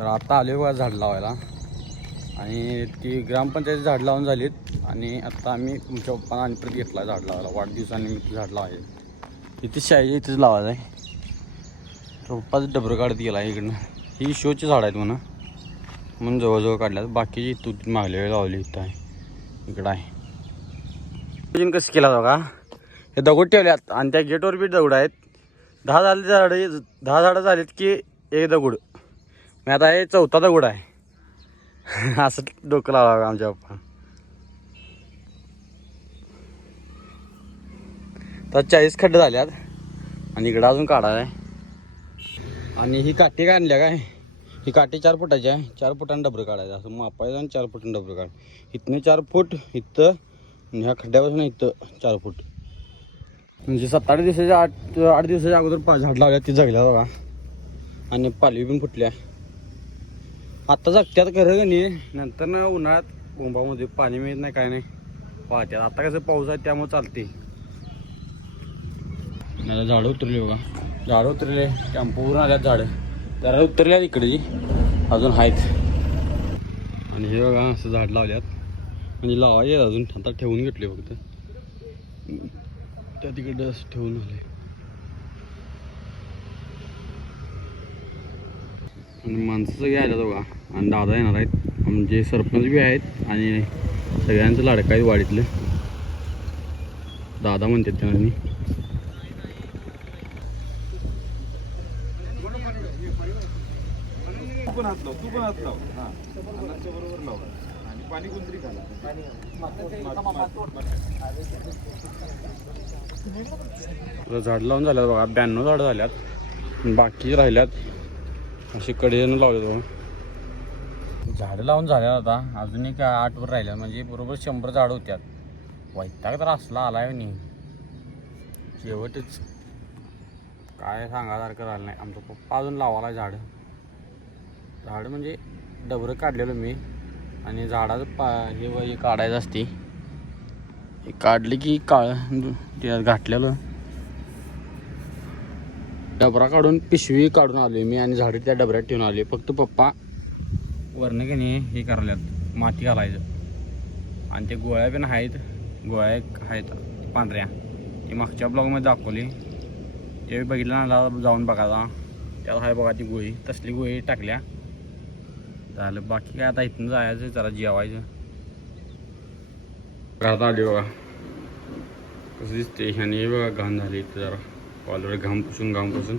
तर आता आले बघा झाड लावायला. आणि ती ग्रामपंचायत झाड लावून झालीत. आणि आता आम्ही तुमच्या पप्पांना आणि परत घेतला झाड लावायला. वाढदिवसानिमित्त झाड लावायचं इथेच शाळेच्या इथेच लावायचं आहे तर पप्पाच डबर काढत गेला आहे इकडनं. ही शोची झाड आहेत म्हणा. म्हणून जवळजवळ काढल्यात. बाकीची तू मागल्या वेळ लावली इथं आहे. इकडं आहे. नियोजन कसं केला बघा? हे दगड ठेवल्यात. आणि त्या गेटवर बी दगड आहेत. दहा झाले झाडे दहा झाडं झालीत की एक दगड. मी आता हे चौथा दगड आहे. असं डोकं लावा आमच्या पप्पा. तर चाळीस खड्डे झाल्यात. आणि इकडं अजून काढायला आहे. आणि ही काठी काय आणल्या काय? ही काठी चार फुटाची आहे. चार फुटानं डबरं काढायचं. असं मापायचं आणि चार फुटानं डबरं काढ. इथनं चार फूट इथं ह्या खड्ड्यापासून इथं चार फूट. म्हणजे सात आठ दिवसाच्या आठ आठ दिवसाच्या अगोदर पा झाड लावल्या ती जगल्या बघा. आणि पालवी पण फुटल्या. आत्ता जगत्यात खरं का नाही नंतर ना उन्हाळ्यात कुंभामध्ये पाणी मिळत नाही काय नाही. पाहत्यात आता कसं पाऊस आहे त्यामुळे चालते मला झाडं उतरली बघा. झाडं उतरले. टेम्पोवरून आल्यात झाडं. जरा उतरल्यात इकडे अजून आहेत. आणि हे बघा असं झाड लावल्यात. म्हणजे लावायचे अजून आता ठेवून घेतले फक्त. त्या तिकडे असं ठेवून आले आणि माणसं सगळी आल्यात बघा. आणि दादा येणार आहेत. म्हणजे सरपंच बी आहेत आणि सगळ्यांचं लाडका आहेत वाडीतलं. दादा म्हणतात त्यांना. तू पण हात लाव तू पण हात लाव. हा. अन्नाच्या बरोबर लाव. आणि पाणी कोणतरी घाला आता झाड लावून झाल्यात बघा. ब्याण्णव झाडं झाल्यात. बाकी राहिल्यात. अशी कडेनं लावले जाऊन. झाडं लावून झाल्या आता. अजून एक आठवर राहिल्या. म्हणजे बरोबर शंभर झाडं होत्यात. वैताग तर असला आलाय नाही शेवटच. काय सांगासारखं राहिलं नाही. आमचा पप्पा अजून लावायला झाडं. झाडं म्हणजे डबरं काढलेलं मी. आणि झाडाचं पा हे हे काढायचं असते. हे काढले की काळ ते घातलेलं. डबरा काढून पिशवी काढून आलोय मी आणि झाडं त्या डबऱ्यात ठेवून आले फक्त पप्पा वरनं की नाही हे करायल्यात माती घालायचं. आणि ते गोळ्या पण आहेत गोळ्या एक आहेत पांढऱ्या. ती मागच्या ब्लॉगमध्ये दाखवली. ते बघितलं ना जाऊन बघायला. त्यात आहे बघा ती गोळी. तसली गोळी टाकल्या. झालं. बाकी काय आता इथून जायचं जरा जेवायचं. घरात आली बघा. कसं दिसते ह्याने बघा घाण झाली इथं जरा. कॉलवर घाम पुसून घाम पुसून